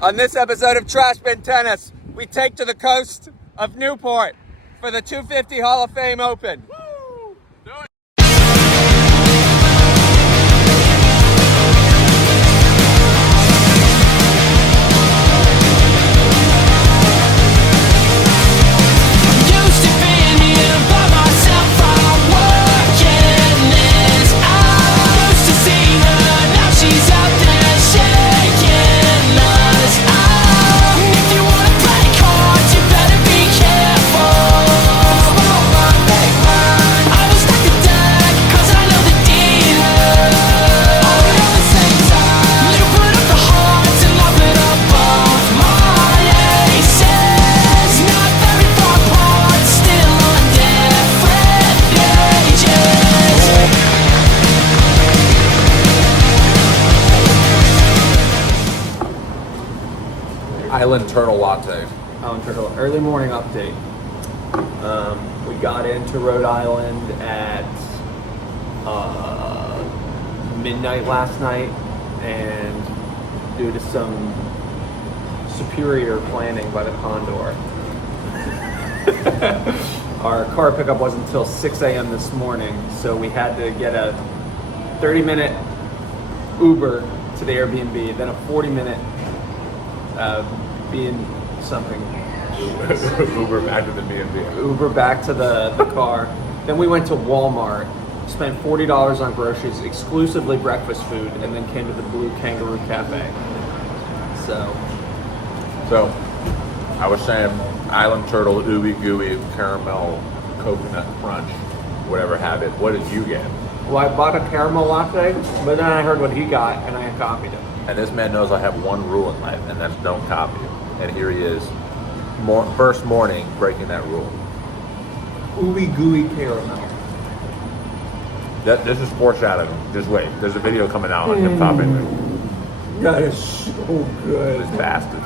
On this episode of Trash Bin Tennis, we take to the coast of Newport for the 250 Hall of Fame Open. Woo! Do it. Used to being here by myself, I'm working this out. Used to see her, now she's out there shaking us out. If you wanna play cards, you better be careful. Small one, big one. I will stack the deck, cause I know the dealer. All at the same time. You put up the hearts and I put up both my aces. Not very far apart, still on different pages. Island Turtle Latte. Island Turtle, early morning update. We got into Rhode Island at midnight last night, and due to some superior planning by the Condor, our car pickup wasn't until 6 a.m. this morning, so we had to get a 30-minute Uber to the Airbnb, then a 40-minute being something. Uber back to the B&B. Uber back to the car. Then we went to Walmart, spent $40 on groceries, exclusively breakfast food, and then came to the Blue Kangaroo Cafe. So, I was saying Island Turtle, ooey gooey, caramel, coconut crunch, whatever have it. What did you get? well, I bought a caramel latte, but then I heard what he got, and I copied it. And this man knows I have one rule in life, and that's don't copy. And here he is, first morning, breaking that rule. Ooey gooey caramel. This is foreshadowing. Just wait. There's a video coming out on him copying it. That is so good. This bastard.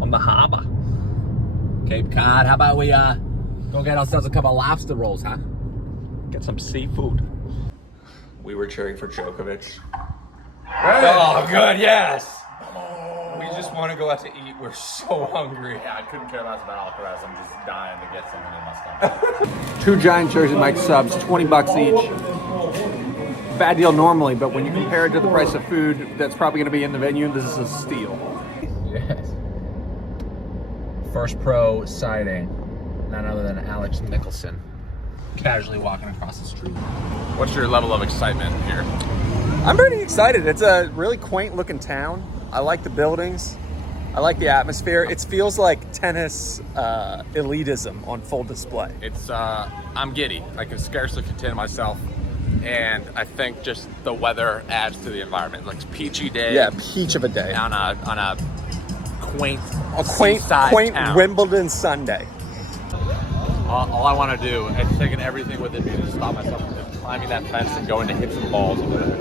On the harbor. Cape Cod, how about we go get ourselves a couple of lobster rolls, huh? Get some seafood. We were cheering for Djokovic. Oh, good, yes. We just want to go out to eat. We're so hungry. Yeah, I couldn't care less about Alcaraz. I'm just dying to get something in my stomach. 2 giant Jersey Mike subs, $20 each. Bad deal normally, but when you compare it to the price of food that's probably going to be in the venue, this is a steal. Yes. First pro sighting, none other than Alex Nicholson. Casually walking across the street. What's your level of excitement here? I'm pretty excited. It's a really quaint looking town. I like the buildings. I like the atmosphere. It feels like tennis elitism on full display. It's, I'm giddy. I can scarcely contain myself. And I think just the weather adds to the environment. Like, it's peachy day. Yeah, peach of a day. On a quaint quaint town. Wimbledon Sunday. All I want to do is taking everything within me to stop myself from just climbing that fence and going to hit some balls over there.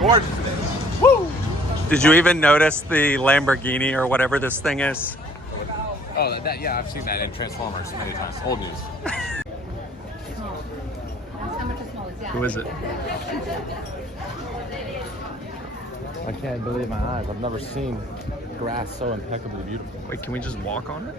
Gorgeous it is. Woo! Did you even notice the Lamborghini or whatever this thing is? Oh, yeah, I've seen that in Transformers many times. Old news. Who is it? I can't believe my eyes. I've never seen grass so impeccably beautiful. Wait, can we just walk on it?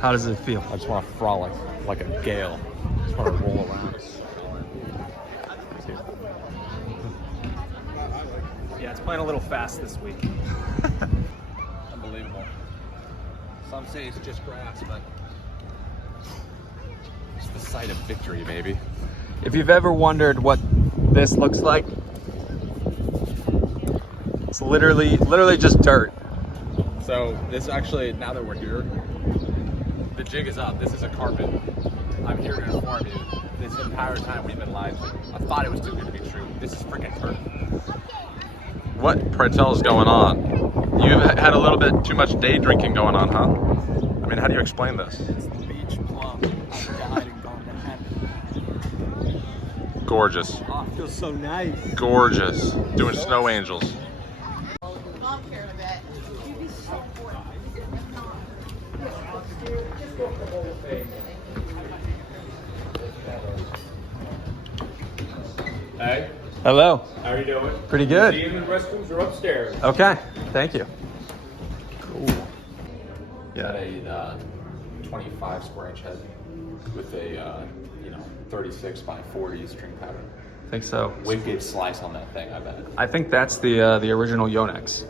How does it feel? I just want to frolic like a gale. I just want to roll around. Yeah, it's playing a little fast this week. Unbelievable. Some say it's just grass, but it's the sight of victory, baby. If you've ever wondered what this looks like, it's literally just dirt. So this actually, now that we're here, the jig is up. This is a carpet. I'm here to inform you. This entire time we've been live. I thought it was too good to be true. This is freaking turf. What, Prantel, is going on? You've had a little bit too much day drinking going on, huh? I mean, how do you explain this? It's the beach plum. I've died and gone to heaven. gorgeous. Oh, it feels so nice. Gorgeous. Doing snow angels. Hey, Hello. how are you doing? Pretty good. The restrooms are upstairs. Okay. Thank you. Cool. Got a 25 square inch head with a 36 by 40 string pattern. I think so. Wicked slice on that thing, I bet. I think that's the original Yonex.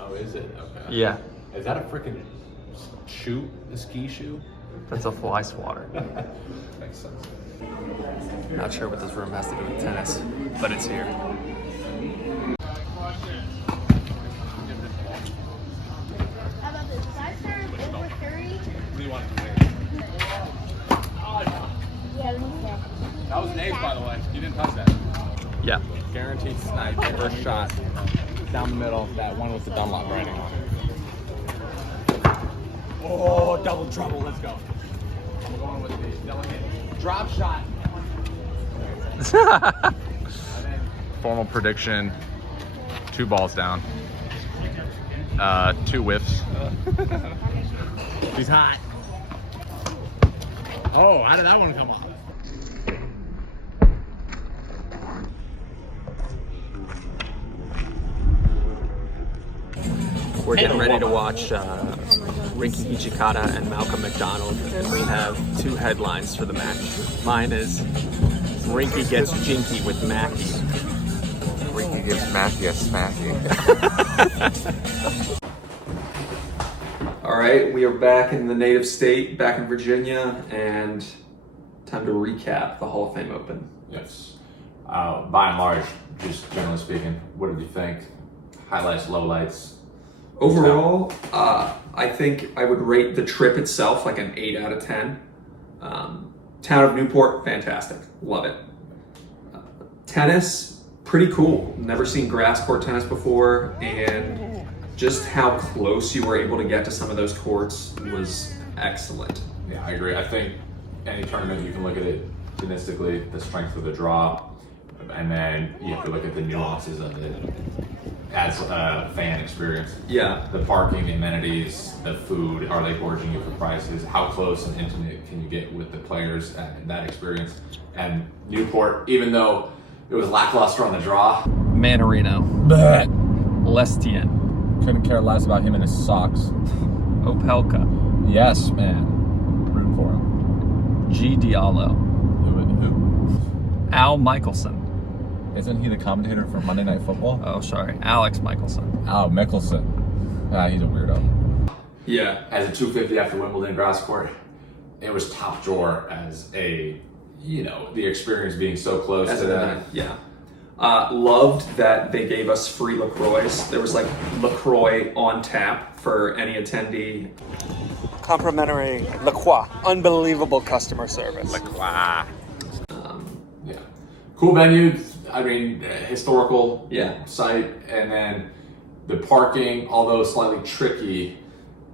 Oh, is it? Okay. Yeah. Is that a freaking shoe? A ski shoe? That's a fly swatter. Makes sense. Not sure what this room has to do with tennis, but it's here. How about this? 5 stars over 30? What do you want? Yeah, let me see. That was Nate's, by the way. You didn't touch that. Yeah. Guaranteed snipe. First shot. Down the middle. That one with the Dunlop branding on it. Oh, double trouble. Let's go. I'm going with the delicate drop shot. Formal prediction, 2 balls down. 2 whiffs. He's hot. Oh, how did that one come off? We're getting ready to watch Rinky Hijikata and Malcolm McDonald, and we have 2 headlines for the match. Mine is Rinky gets jinky with Mackie. Rinky gives Mackie a smacky. All right, we are back in the native state, back in Virginia, and time to recap the Hall of Fame Open. Yes. By and large, just generally speaking, what did you think? Highlights, lowlights? Overall, I think I would rate the trip itself like an 8 out of 10. Town of Newport, fantastic. Love it. Tennis, pretty cool. Never seen grass court tennis before, and just how close you were able to get to some of those courts was excellent. Yeah, I agree. I think any tournament, you can look at it statistically, the strength of the draw, and then you have to look at the nuances of it as a fan experience. Yeah. The parking, the amenities, the food, are they gorging you for prices? How close and intimate can you get with the players and that experience? And Newport, even though it was lackluster on the draw, Manarino. Lestien. couldn't care less about him and his socks. Opelka. Yes, man. Rooting for him. G. Diallo. Who? Al Michelson. Isn't he the commentator for Monday Night Football? Oh, sorry. Alex Michelson. Oh, Mickelson. He's a weirdo. Yeah. As a 250 after Wimbledon grass court, it was top drawer as a, the experience being so close to that. Yeah. Loved that they gave us free LaCroix. There was like LaCroix on tap for any attendee. Complimentary LaCroix. Unbelievable customer service. LaCroix. Yeah. Cool venue. I mean, historical site. And then the parking, although slightly tricky,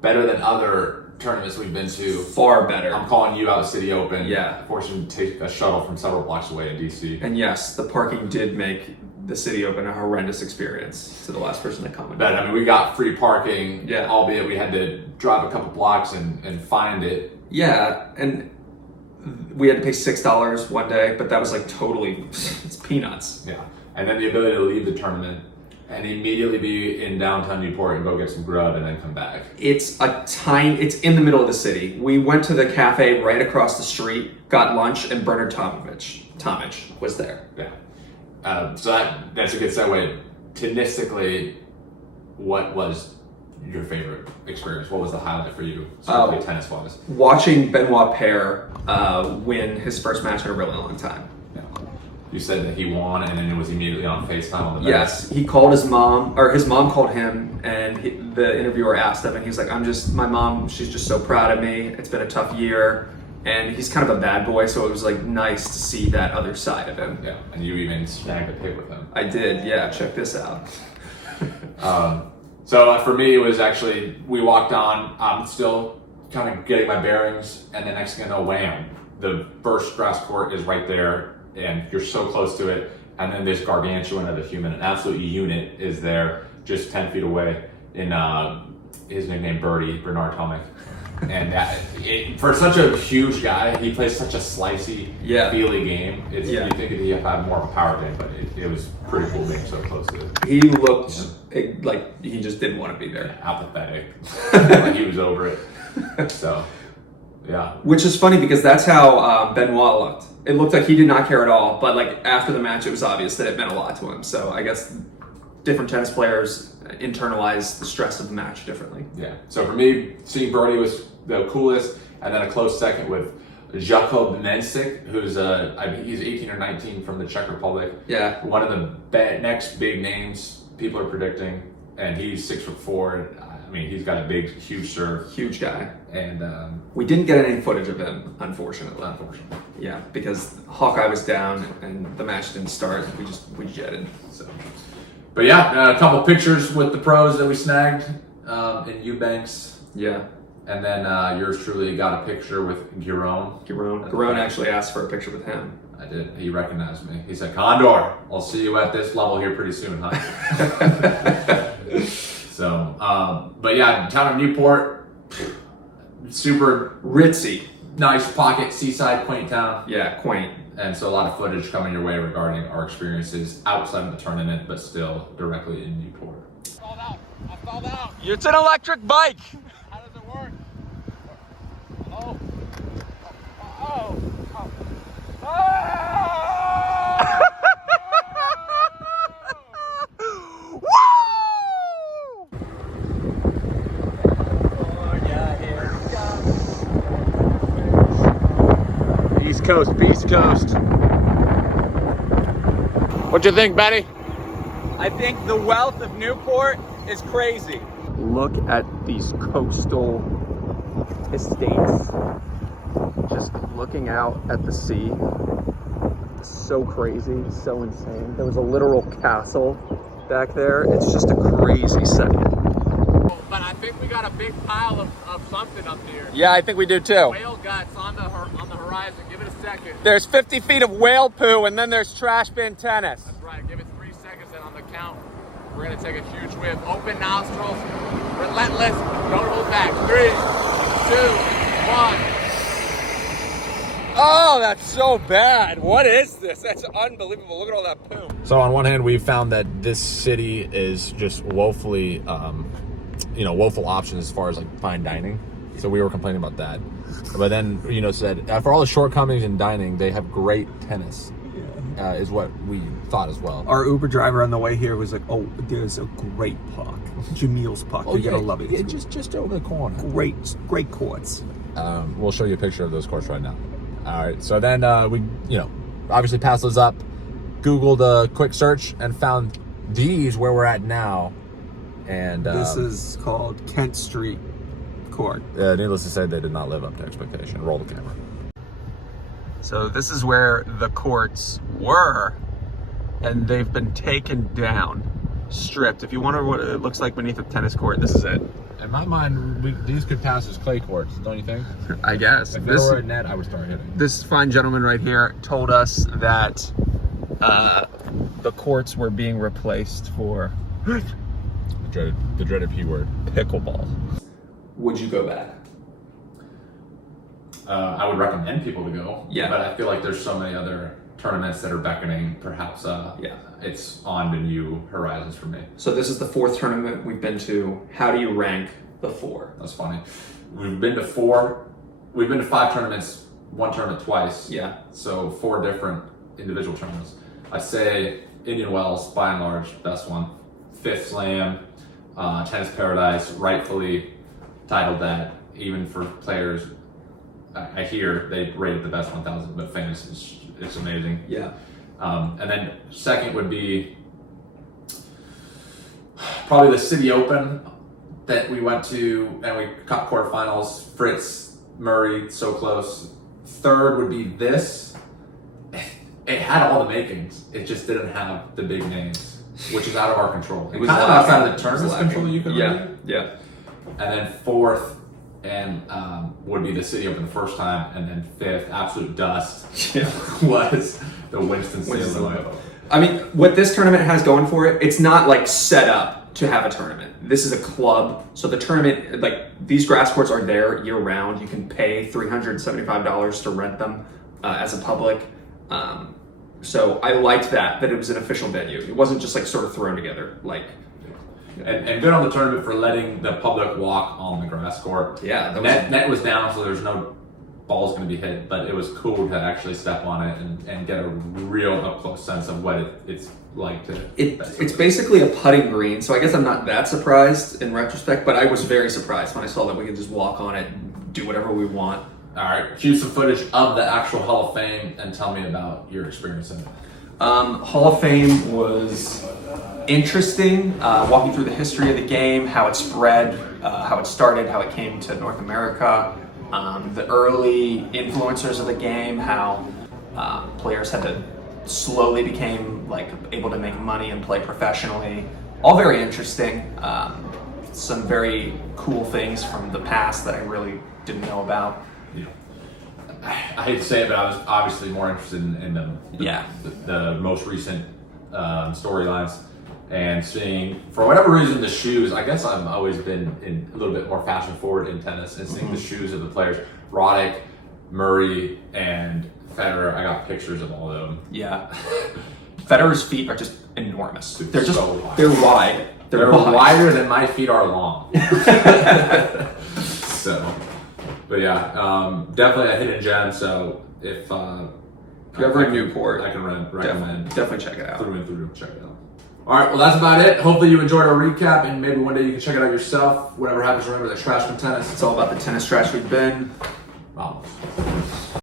better than other tournaments we've been to. Far better. I'm calling you out City Open. Yeah. Fortunate to take a shuttle from several blocks away in DC. And yes, the parking did make the City Open a horrendous experience to the last person that commented. But I mean, we got free parking, Yeah. albeit we had to drive a couple blocks and find it. Yeah, and we had to pay $6 one day, but that was like totally, it's peanuts. Yeah. And then the ability to leave the tournament and immediately be in downtown Newport and go get some grub and then come back. It's it's in the middle of the city. We went to the cafe right across the street, got lunch, and Bernard Tomic was there. Yeah. So that's a good segue. Tennistically, what was your favorite experience? What was the highlight for you, specifically tennis-wise? Watching Benoit Paire win his first match in a really long time. Yeah. You said that he won and then it was immediately on FaceTime on the bench. Yes, he called his mom, or his mom called him, and the interviewer asked him, and he was like, my mom, she's just so proud of me. It's been a tough year. And he's kind of a bad boy, so it was like nice to see that other side of him. Yeah, and you even snagged a pic with him. I did, yeah, check this out. So for me, it was actually, we walked on, I'm still kind of getting my bearings, and the next thing I know, wham, the first grass court is right there, and you're so close to it. And then this gargantuan of a human, an absolute unit, is there just 10 feet away in his nickname Birdie, Bernard Tomic. And for such a huge guy, he plays such a slicey, feely game. You think he had more of a power game, but it was pretty cool being so close to it. He looked like he just didn't want to be there. Apathetic. Like he was over it. So, yeah. Which is funny because that's how Benoit looked. It looked like he did not care at all, but like after the match, it was obvious that it meant a lot to him. So I guess different tennis players internalize the stress of the match differently. Yeah. So for me, seeing Birdie was the coolest, and then a close second with Jakob Mensik, who's he's 18 or 19 from the Czech Republic. Yeah. One of the next big names people are predicting, and he's 6'4". I mean, he's got a big, huge serve. Huge guy. And we didn't get any footage of him, unfortunately. Yeah, because Hawkeye was down and the match didn't start. We jetted. So, but yeah, a couple pictures with the pros that we snagged in Eubanks. Yeah. And then yours truly got a picture with Giron. Giron actually asked for a picture with him. I did. He recognized me. He said, "Condor, I'll see you at this level here pretty soon, huh?" So, but yeah, town of Newport, super ritzy, nice pocket, seaside, quaint town. Yeah, quaint. And so a lot of footage coming your way regarding our experiences outside of the tournament, but still directly in Newport. I stalled out. It's an electric bike. How does it work? Oh. Oh. Oh. East Coast, Beast Coast. What you think, Benny? I think the wealth of Newport is crazy. Look at these coastal estates. Just looking out at the sea. So crazy, so insane. There was a literal castle back there. It's just a crazy setting. But I think we got a big pile of something up here. Yeah, I think we do too. Whale guts on the horizon. Give it a second. There's 50 feet of whale poo, and then there's trash bin tennis. That's right. Give it 3 seconds, and on the count, we're gonna take a huge whiff. Open nostrils, relentless. Don't hold back. 3, 2, 1. Oh, that's so bad. What is this? That's unbelievable. Look at all that poo. So on one hand, we found that this city is just woefully, woeful options as far as like fine dining. So we were complaining about that. But then, said for all the shortcomings in dining, they have great tennis. Is what we thought as well. Our Uber driver on the way here was like, "Oh, there's a great park, Jamil's Park. You're gonna love it. Yeah, just over the corner. Great courts." We'll show you a picture of those courts right now. All right. So then we, obviously passed those up, Googled a quick search, and found these where we're at now. And this is called Kent Street Court. Needless to say, they did not live up to expectation. Roll the camera. So this is where the courts were, and they've been taken down, stripped. If you wonder what it looks like beneath a tennis court, this is it. In my mind, these could pass as clay courts, don't you think? I guess. If there were a net, I would start hitting. This fine gentleman right here told us that the courts were being replaced for the dreaded P word, pickleball. Would you go back? I would recommend people to go. Yeah. But I feel like there's so many other tournaments that are beckoning. Perhaps it's on the new horizons for me. So this is the 4th tournament we've been to. How do you rank the 4? That's funny. We've been to 4. We've been to 5 tournaments. 1 tournament twice. Yeah. So 4 different individual tournaments. I'd say Indian Wells, by and large, best one. 5th Slam, Tennis Paradise, rightfully titled that. Even for players, I hear they rated the best 1,000, but fans, it's amazing. Yeah. And then second would be probably the City Open that we went to, and we got quarterfinals. Fritz, Murray, so close. Third would be this. It had all the makings. It just didn't have the big names, which is out of our control. It was kind of outside of the tournament's control, you could argue. Yeah. And then 4th, and would be the city open the first time, and then fifth, absolute dust, was the Winston-Salem. I mean, what this tournament has going for it, it's not like set up to have a tournament. This is a club, so the tournament, like these grass courts are there year round. You can pay $375 to rent them as a public. So I liked that it was an official venue. It wasn't just like sort of thrown together. Like, and good on the tournament for letting the public walk on the grass court. Yeah, net was down, so there's no balls going to be hit, but it was cool to actually step on it and get a real up close sense of what it's like to. It's basically a putting green, so I guess I'm not that surprised in retrospect, but I was very surprised when I saw that we could just walk on it and do whatever we want. All right, cue some footage of the actual Hall of Fame and tell me about your experience in it. Hall of Fame was interesting, walking through the history of the game, how it spread, how it started, how it came to North America, the early influencers of the game, how players had to slowly became like able to make money and play professionally. All very interesting. Some very cool things from the past that I really didn't know about. I hate to say it, but I was obviously more interested in the most recent storylines and seeing, for whatever reason, the shoes. I guess I've always been a little bit more fashion forward in tennis and seeing the shoes of the players. Roddick, Murray, and Federer. I got pictures of all of them. Yeah. Federer's feet are just enormous. Dude, they're just so wide. They're wide. They're wider than my feet are long. So. But yeah, definitely a hidden gem. So if you're ever in Newport, I can recommend. Definitely check it out. Through and through, check it out. All right, well that's about it. Hopefully you enjoyed our recap, and maybe one day you can check it out yourself. Whatever happens, remember that trash from tennis. It's all about the tennis trash we've been. Vamos.